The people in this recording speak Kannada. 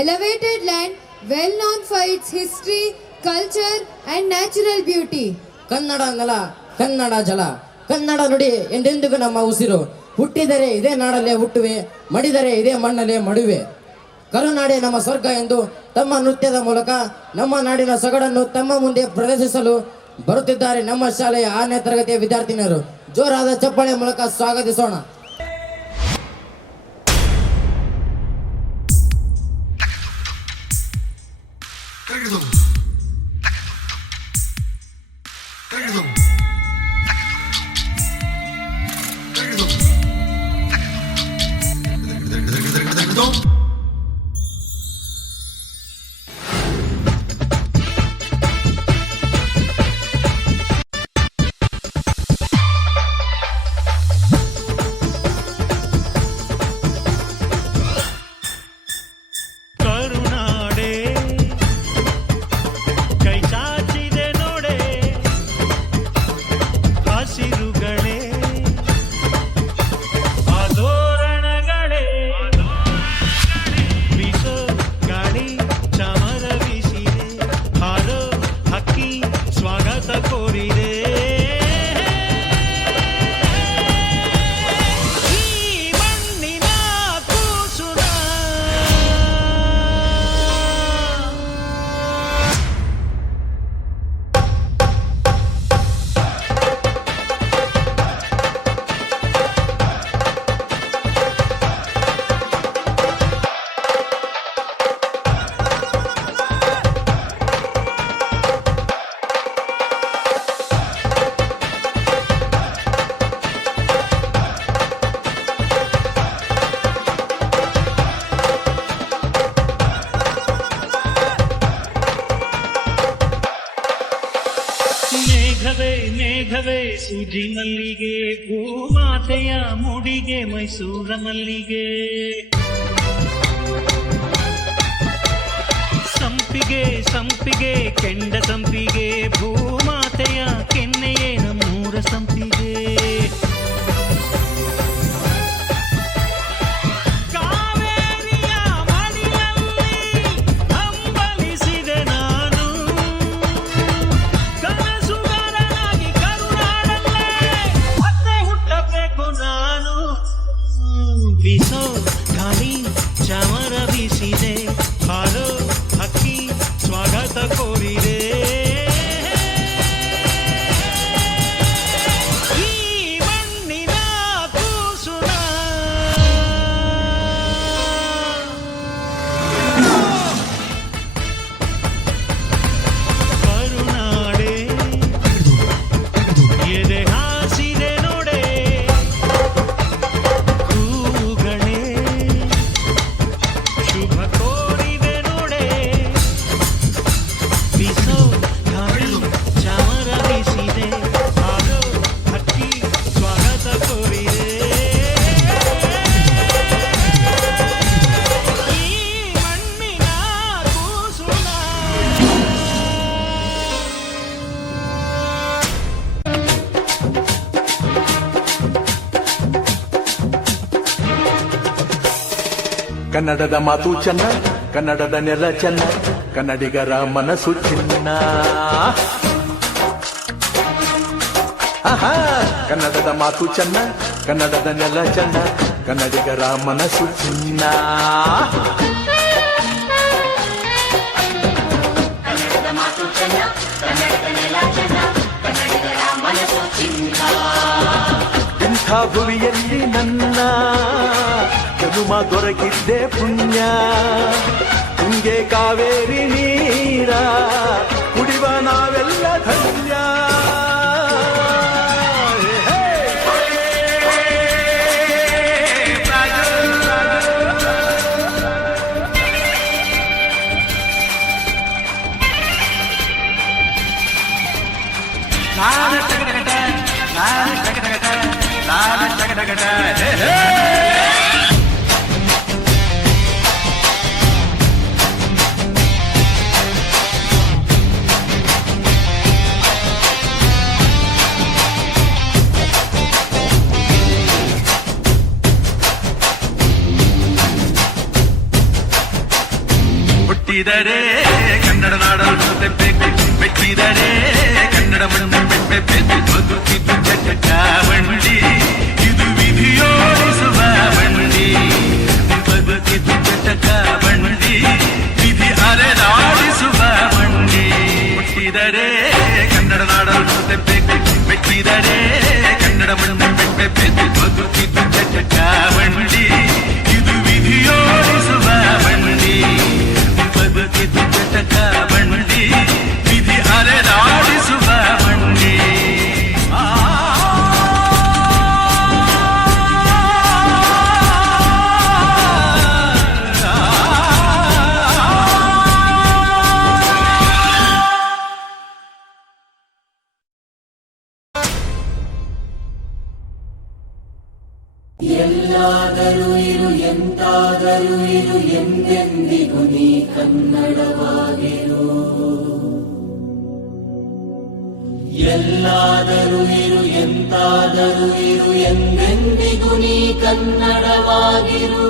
elevated land well known for its history, culture and natural beauty. Kannada ನೆಲ, ಕನ್ನಡ ಜಲ, ಕನ್ನಡ ನುಡಿ ಎಂದೆಂದಿಗೂ ನಮ್ಮ ಉಸಿರು. ಹುಟ್ಟಿದರೆ ಇದೇ ನಾಡಲ್ಲೇ ಹುಟ್ಟುವೆ, ಮಡಿದರೆ ಇದೇ ಮಣ್ಣಲ್ಲೇ ಮಡುವೆ. ಕರುನಾಡೆ ನಮ್ಮ ಸ್ವರ್ಗ ಎಂದು ತಮ್ಮ ನೃತ್ಯದ ಮೂಲಕ ನಮ್ಮ ನಾಡಿನ ಸೊಗಡನ್ನು ತಮ್ಮ ಮುಂದೆ ಪ್ರದರ್ಶಿಸಲು ಬರುತ್ತಿದ್ದಾರೆ ನಮ್ಮ ಶಾಲೆಯ 6ನೇ ತರಗತಿಯ ವಿದ್ಯಾರ್ಥಿನಿಯರು. ಜೋರಾದ ಚಪ್ಪಾಳೆ ಮೂಲಕ ಸ್ವಾಗತಿಸೋಣ. ಮೇಘವೇ ಸೂಜಿ ಮಲ್ಲಿಗೆ, ಭೂಮಾತೆಯ ಮುಡಿಗೆ ಮೈಸೂರ ಮಲ್ಲಿಗೆ. ಸಂಪಿಗೆ ಸಂಪಿಗೆ ಕೆಂಡ ಸಂಪಿಗೆ, ಭೂಮಾತೆಯ ಕೆನ್ನೆಯೇ ನಮ್ಮೂರ ಸಂಪಿಗೆ. ಬಿಸೋ ಗಾಳಿ ಚಾಮರ ಬೀಸಿದೆ, ಹಾರೋ ಹಕ್ಕಿ ಸ್ವಾಗತ ಕೋರಿದೆ. ಈ ಮಣ್ಣಿನ ಕೂಸುನ ಕರುನಾಡೆ ಎದೆ ಹಾಸಿದೆ ನೋಡೆ, ಕನ್ನಡದ ಮಾತು ಚೆನ್ನ, ಕನ್ನಡದ ನೆಲ ಚೆನ್ನ, ಕನ್ನಡಿಗರ ಮನಸ್ಸು ಚಿನ್ನ. ಕನ್ನಡದ ಮಾತು ಚೆನ್ನ, ಕನ್ನಡದ ನೆಲ ಚೆನ್ನ, ಕನ್ನಡಿಗರ ಮನಸ್ಸು ಚಿನ್ನ. ಕನ್ನಡದ ಮಾತು ಚೆನ್ನ, ಕನ್ನಡದ ನೆಲ ಚೆನ್ನ, ಕನ್ನಡಿಗರ ಮನಸ್ಸು ಚಿನ್ನ. ಇಂಥ ಭುವಿಯಲ್ಲಿ ನನ್ನ ಜನುಮ ದೊರಕಿದ್ದೆ ಪುಣ್ಯ. ತುಂಗೆ ಕಾವೇರಿ ನೀರ ಕುಡಿವ ನಾವೆಲ್ಲ ಧನ್ಯ. ಹುಟ್ಟಿದರೆ ಕನ್ನಡ ನಾಡಲು ತೆಪ್ಪೆಕ್ಕೆ ಮೆಟ್ಟಿದರೆ ಕನ್ನಡ ಮಣ್ಣು ಬೆಟ್ಟೆಪ್ಪೆದ್ದು ಬದುಕಿದ್ದು ಚಟಕ ಬಂಡಿ ಇದು ವಿಧಿಯೋಡಿಸುವ ಬಂಡಿ ಬದುಕಿದ್ದು ಚಟಕ ಬಂಡಿ ವಿಧಿ ಅರೆದಾಡಿಸುವ ಬಂಡಿ ಹುಟ್ಟಿದರೆ ಕನ್ನಡ ನಾಡಲು ತೆಪ್ಪೆಕ್ಕೆ ಮೆಟ್ಟಿದರೆ ಕನ್ನಡ ಮಣ್ಣು ಬೆಟ್ಟೆಪ್ಪೆದ್ದು ಬದುಕಿದ್ದು ಚಟಕ ಬಂಡಿ ಇದು ವಿಧಿಯೋಡಿಸುವ ಬಂಡಿ ಬದುಕಿದ್ದು ಚಟಕ ಬಂಡಿ ವಿಧಿ ಅರೆದಾಡಿಸುವ ಬಂಡಿ ಎಲ್ಲಾದರೂ ಇರು ಎಂತಾದರೂ ಇರು ಎಂದೆಂದಿಗೂ ನೀ ಕನ್ನಡವಾಗಿರು. ಎಲ್ಲಾದರೂ ಇರು ಎಂತಾದರೂ ಇರು ಎಂದೆಂದಿಗೂ ನೀ ಕನ್ನಡವಾಗಿರು.